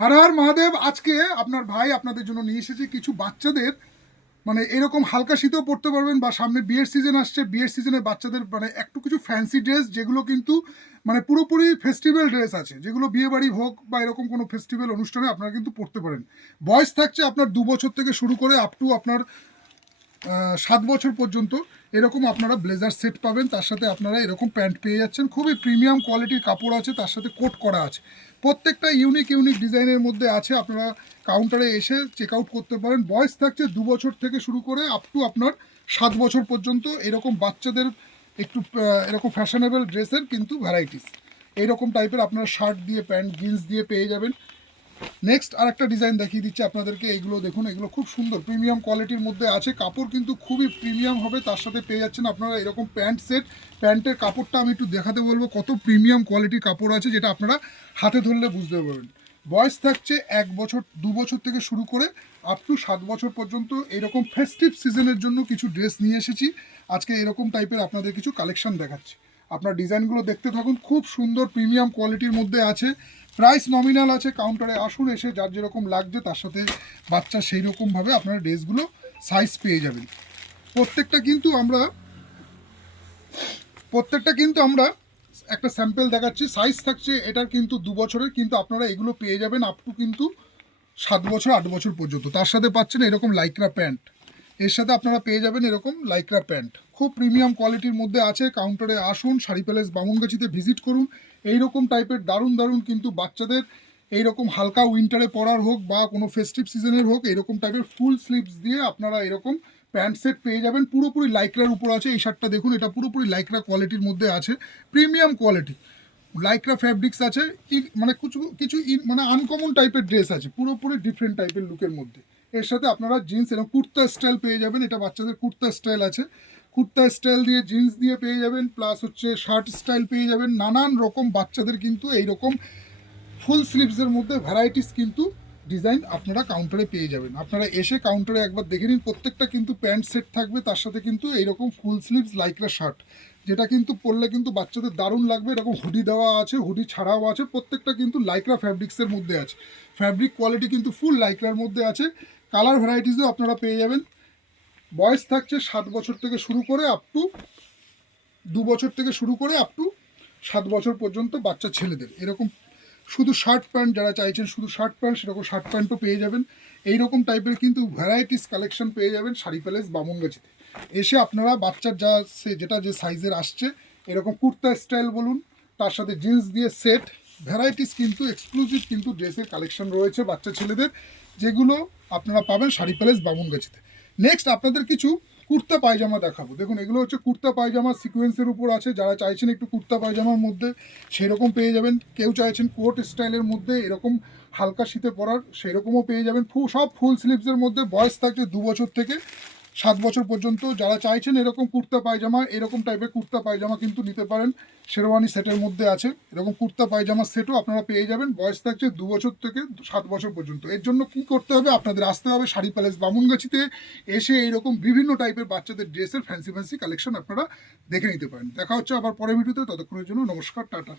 হর হর মহাদেব, আজকে আপনার ভাই আপনাদের জন্য নিয়ে এসেছে কিছু বাচ্চাদের মানে এরকম হালকা শীতেও পড়তে পারবেন বা সামনে বিয়ের সিজন আসছে, বিয়ের সিজনে বাচ্চাদের মানে একটু কিছু ফ্যান্সি ড্রেস যেগুলো কিন্তু মানে পুরোপুরি ফেস্টিভ্যাল ড্রেস আছে, যেগুলো বিয়ে বাড়ি হোক বা এরকম কোনো ফেস্টিভ্যাল অনুষ্ঠানে আপনারা কিন্তু পড়তে পারেন। বয়স থাকছে আপনার দু বছর থেকে শুরু করে আপ টু আপনার সাত বছর পর্যন্ত। এরকম আপনারা ব্লেজার সেট পাবেন, তার সাথে আপনারা এরকম প্যান্ট পেয়ে যাচ্ছেন। খুবই প্রিমিয়াম কোয়ালিটির কাপড় আছে, তার সাথে কোট করা আছে। প্রত্যেকটা ইউনিক ইউনিক ডিজাইনের মধ্যে আছে, আপনারা কাউন্টারে এসে চেক আউট করতে পারেন। বয়স থাকছে দু বছর থেকে শুরু করে আপ টু আপনার সাত বছর পর্যন্ত। এরকম বাচ্চাদের একটু এরকম ফ্যাশনেবল ড্রেসের কিন্তু ভ্যারাইটিস এইরকম টাইপের আপনারা শার্ট দিয়ে প্যান্ট জিন্স দিয়ে পেয়ে যাবেন। নেক্সট আর একটা ডিজাইন দেখিয়ে দিচ্ছি আপনাদেরকে, এগুলো দেখুন, এগুলো খুব সুন্দর প্রিমিয়াম কোয়ালিটির মধ্যে আছে। কাপড় কিন্তু খুবই প্রিমিয়াম হবে, তার সাথে পেয়ে যাচ্ছেন আপনারা এরকম প্যান্ট সেট প্যান্টের কাপড়টা আমি একটু দেখাতে বলব, কত প্রিমিয়াম কোয়ালিটির কাপড় আছে, যেটা আপনারা হাতে ধরলে বুঝতে পারবেন। বয়স থাকছে এক বছর, দু বছর থেকে শুরু করে আপ টু সাত বছর পর্যন্ত এরকম ফেস্টিভ সিজনের জন্য কিছু ড্রেস নিয়ে এসেছি। আজকে এরকম টাইপের আপনাদের কিছু কালেকশন দেখাচ্ছি। আপনার ডিজাইনগুলো দেখতে থাকুন, খুব সুন্দর প্রিমিয়াম কোয়ালিটির মধ্যে আছে। প্রাইস নমিনাল আছে কাউন্টারে আসুন এসে, যার যেরকম লাগছে তার সাথে বাচ্চা সেই রকমভাবে আপনারা ড্রেসগুলো সাইজ পেয়ে যাবেন। প্রত্যেকটা কিন্তু আমরা, প্রত্যেকটা কিন্তু আমরা একটা স্যাম্পেল দেখাচ্ছি। সাইজ থাকছে এটার কিন্তু দু বছরের, কিন্তু আপনারা এগুলো পেয়ে যাবেন আপ টু কিন্তু সাত বছর, আট বছর পর্যন্ত। তার সাথে পাচ্ছেন এরকম লাইকরা প্যান্ট এর সাথে আপনারা পেয়ে যাবেন এরকম লাইক্রা প্যান্ট। খুব প্রিমিয়াম কোয়ালিটির মধ্যে আছে কাউন্টারে আসুন, শাড়ি প্যালেস বামুনগাছিতে ভিজিট করুন। এইরকম টাইপের দারুণ দারুণ কিন্তু বাচ্চাদের এইরকম হালকা উইন্টারে পরার হোক বা কোনো ফেস্টিভ সিজনের হোক এরকম টাইপের ফুল স্লিভস দিয়ে আপনারা এরকম প্যান্ট সেট পেয়ে যাবেন। পুরোপুরি লাইক্রার উপর আছে এই শার্টটা দেখুন, এটা পুরোপুরি লাইক্রা কোয়ালিটির মধ্যে আছে প্রিমিয়াম কোয়ালিটি লাইক্রা ফ্যাব্রিক্স আছে মানে কিছু কিছু মানে আনকমন টাইপের ড্রেস আছে, পুরোপুরি ডিফারেন্ট টাইপের লুকের মধ্যে। এর সাথে আপনারা জিন্স এরকম কুর্তা স্টাইল পেয়ে যাবেন, এটা বাচ্চাদের কুর্তা স্টাইল আছে। কুর্তা স্টাইল দিয়ে জিন্স দিয়ে পেয়ে যাবেন প্লাস হচ্ছে শার্ট স্টাইল পেয়ে যাবেন। নানান রকম বাচ্চাদের কিন্তু এইরকম ফুল স্লিভসের মধ্যে ভ্যারাইটিস কিন্তু ডিজাইন আপনারা কাউন্টারে পেয়ে যাবেন। আপনারা এসে কাউন্টারে একবার দেখে নিন, প্রত্যেকটা কিন্তু প্যান্ট সেট থাকবে, তার সাথে কিন্তু এইরকম ফুল স্লিভস লাইকরা শার্ট যেটা কিন্তু পরলে কিন্তু বাচ্চাদের দারুণ লাগবে, এরকম হুডি দেওয়া আছে হুডি ছাড়াও আছে, প্রত্যেকটা কিন্তু লাইকরা ফ্যাব্রিক্সের মধ্যে আছে। ফ্যাব্রিক কোয়ালিটি কিন্তু ফুল লাইকরার মধ্যে আছে। কালার ভ্যারাইটিসও আপনারা পেয়ে যাবেন। বয়স থাকছে সাত বছর থেকে শুরু করে আপ টু দু বছর থেকে শুরু করে আপ টু সাত বছর পর্যন্ত বাচ্চা ছেলেদের। এরকম শুধু শার্ট প্যান্ট যারা চাইছেন, শুধু শার্ট প্যান্ট সেরকম শার্ট প্যান্টও পেয়ে যাবেন। এই রকম টাইপের কিন্তু ভ্যারাইটিস কালেকশন পেয়ে যাবেন শাড়ি প্যালেস বামুনগাছিতে। এসে আপনারা বাচ্চার যা সে, যেটা যে সাইজের আসছে, এরকম কুর্তা স্টাইল বলুন, তার সাথে জিন্স দিয়ে সেট ভ্যারাইটিস কিন্তু এক্সক্লুসিভ কিন্তু ড্রেসের কালেকশন রয়েছে বাচ্চা ছেলেদের, যেগুলো আপনারা পাবেন শাড়ি প্যালেস বামুনগাছিতে। নেক্সট আপনাদের কিছু কুর্তা পায়জামা দেখাবো। দেখুন, এগুলো হচ্ছে কুর্তা পায়জামা সিকোয়েন্সের উপর আছে। যারা চাইছেন একটু কুর্তা পায়জামার মধ্যে, সেরকম পেয়ে যাবেন। কেউ চাইছেন কোট স্টাইলের মধ্যে, এরকম হালকা শীতে পরার, সেরকমও পেয়ে যাবেন। সব ফুল স্লিভসের মধ্যে। বয়স থাকছে দু বছর থেকে। সাত বছর পর্যন্ত যারা চাইছেন এরকম কুর্তা পায়জামা, এরকম টাইপের কুর্তা পায়জামা কিন্তু নিতে পারেন। শেরওয়ানি সেটের মধ্যে আছে। এরকম কুর্তা পায়জামা সেটও আপনারা পেয়ে যাবেন। বয়স থাকছে দু বছর থেকে সাত বছর পর্যন্ত। এর জন্য কি করতে হবে? আপনাদের আসতে হবে শাড়ি প্যালেস বামুনগাছিতে। এসে এইরকম বিভিন্ন টাইপের বাচ্চাদের ড্রেসের ফ্যান্সি ফ্যান্সি কালেকশন আপনারা দেখে নিতে পারেন। দেখা হচ্ছে আবার পরের ভিডিওতে ততক্ষণের জন্য নমস্কার, টাটা।